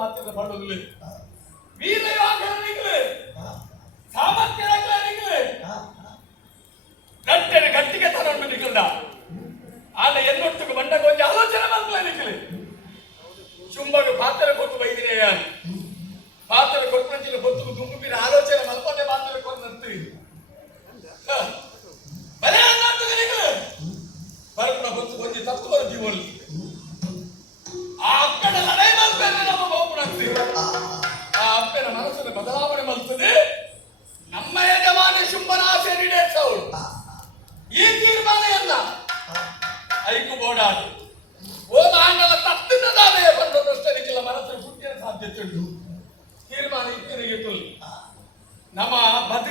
ಮಾತಿನ ಪಡುದಿಲ್ಲ ವೀರ ಸಾಮರ್ಥ್ಯ ರಗ್ಲ ನಿಂಗ್ಲ ಗಟ್ಟೆನ ಗಟ್ಟಿಗೆ ತಗೊಂಡು ನಿಂಗಲ್ದ ಆಗ ಎನ್ನೊಟ್ಟಿಗೆ ಬಂಡ ಕೊಂಚ ಆಲೋಚನೆ ಮಾಡ್ಲ ನಿಕ್ಕಲಿ ಶುಂಭಗ ಪಾತ್ರ ಕೊಟ್ಟು ಬೈದಿನೇ ಪಾತ್ರ ಕೊಟ್ಟು ಹೊತ್ತು ದುಂಬು ಬೀರ ಆಲೋಚನೆ ಮಲ್ಕೊಂಡೆ ಪಾತ್ರ ಕೊಂದಂತು ಬರೇ ಅನ್ನಂತ ನಿಂಗ್ಲ. ಹೊತ್ತು ಬೊತ್ತು ಕೊಂಚ ತಪ್ಪು ಜೀವನ ಆ ಅಪ್ಪನ ಆ ಅಪ್ಪನ ಮನಸ್ಸಿನ ಬದಲಾವಣೆ ಮಲ್ತದೆ. ನಮ್ಮ ಯಜಮಾನಿ ಶುಂಭನ ಆಸೆ ಈಡೇರಿಸವಳು. ಈ ತೀರ್ಮಾನ ಎಲ್ಲ ಐಕು ಬೋಡಾಡು ಓ ಮಾಂಗಲ ಬಂದ ಬಂದದಷ್ಟರಿಗಿಲ್ಲ ಮನಸ್ಸಿನ ಪುಟ್ಟಿನ ಸಾಧ್ಯತೆ ಉಂಟು. ತೀರ್ಮಾನ ಇತ್ತಿನ ನಮ್ಮ ಬದುಕಿಡು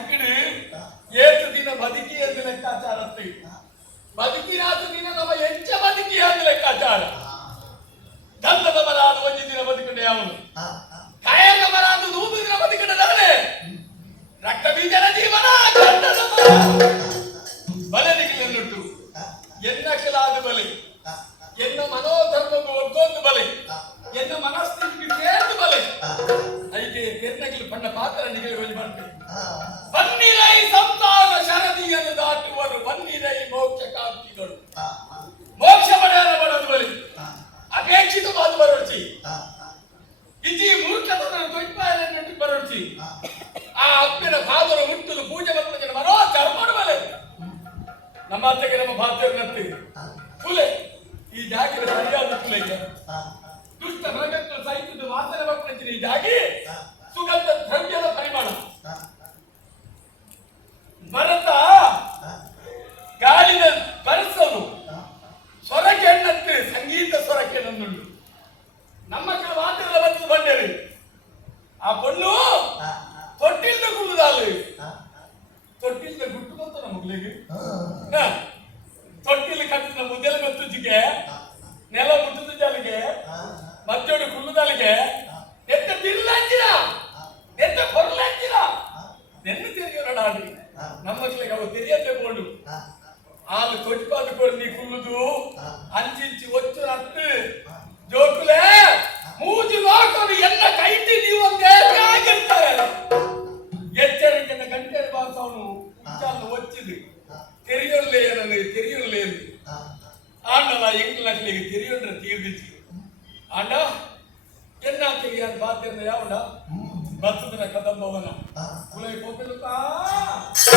ಎನ್ನ ಕಿಲಾದ ಬಲೆ? ಎನ್ನ ಮನೋಧರ್ಮವು ಒಗ್ಗೊಂದು ಬಲೆ? ಎನ್ನ ಮನಸ್ಥಿತಿಗೆ ಸೇರ್ದು ಬಲೆ? ಐಗೆ ಕೆರ್ನಗಿಲು ಬಣ್ಣ ಪಾತ್ರ ಹೋಗಿ ಮಾಡ್ತೇವೆ ಬನ್ನಿರೈ ಸಂತಾನ ಶರದಿಯನ್ನು ದಾಟುವರು, ಬನ್ನಿರೈ ಮೋಕ್ಷ ಕಾಂತಿಗಳು. ಮೋಕ್ಷ ಪಡೆಯಲು ಬಡದು ಬಲಿ. ಅಪೇಕ್ಷಿತವಾದ ಬರೋಚಿ ಇತಿ ಮೂರ್ಖತನ ತೊಟ್ಪಾಯಲನ್ನು ಬರೋಚಿ ಆ ಅಪ್ಪಿನ ಪಾದರ ಹುಟ್ಟುದು ನಮ್ಮ ಅತ್ತೆಗೆ ನಮ್ಮ ಬಾಧ್ಯತೆ ಕುಲೆ. ಈ ಜಾಗಿನ ಸರಿಯಾದ ಫುಲೆಗೆ ದುಷ್ಟ ಮೃಗಗಳು ಸಾಹಿತ್ಯದ ವಾಸನೆ ಬರ್ತೀನಿ ಈ ಜಾಗಿ. ಸುಗಂಧ ದ್ರವ್ಯದ ಪರಿಮಾಣ ಭರತ ಗಾಳಿನ ಬರೆಸಲು ಸ್ವರಕ್ಕೆ ಎಣ್ಣತ್ತೆ ಸಂಗೀತ ಸ್ವರಕ್ಕೆ ನಮ್ಮ ಕೆಲವು ಮಾತ್ರ ಬಂದು ಬಂದೇವೆ. ಆ ಪೊಣ್ಣು ಮಗಳಿಗೆ ತೊಟ್ಟಿಲ್ ಕಟ್ಟಿದ ಮುದ್ದೆಲ ಗೊತ್ತುಜಿಗೆ ನೆಲ ಮುಟ್ಟದ ಜಾಲಿಗೆ ಮತ್ತೊಡು ಕುಳ್ಳುದಾಲಿಗೆ ಎತ್ತ ತಿರ್ಲಂಚಿನ ಎತ್ತ ಕೊರ್ಲಂಚಿನ ನೆನ್ನ ತಿರುಗಿ ನೋಡಾಡಿ ನಮ್ಮ ಮಕ್ಕಳಿಗೆ ಅವು ತೆರಿಯತ್ತೆ ಬೋಡು ಆಲು ಕೊಚ್ಪಾದು ಕೊಡ್ಲಿ ಕುಳ್ಳುದು ಅಂಚಿಂಚಿ ನನಗೆ ತಿಳಿಯಲು లేదు ஆனா நான் எங்கள் నాకు నీకు తెలియன்ற తీర్చి ஆண்டா என்ன తెలియని బాధ్యత ఏమన్నా బతుకుతున్న కథ భవనం కులైపోతుందా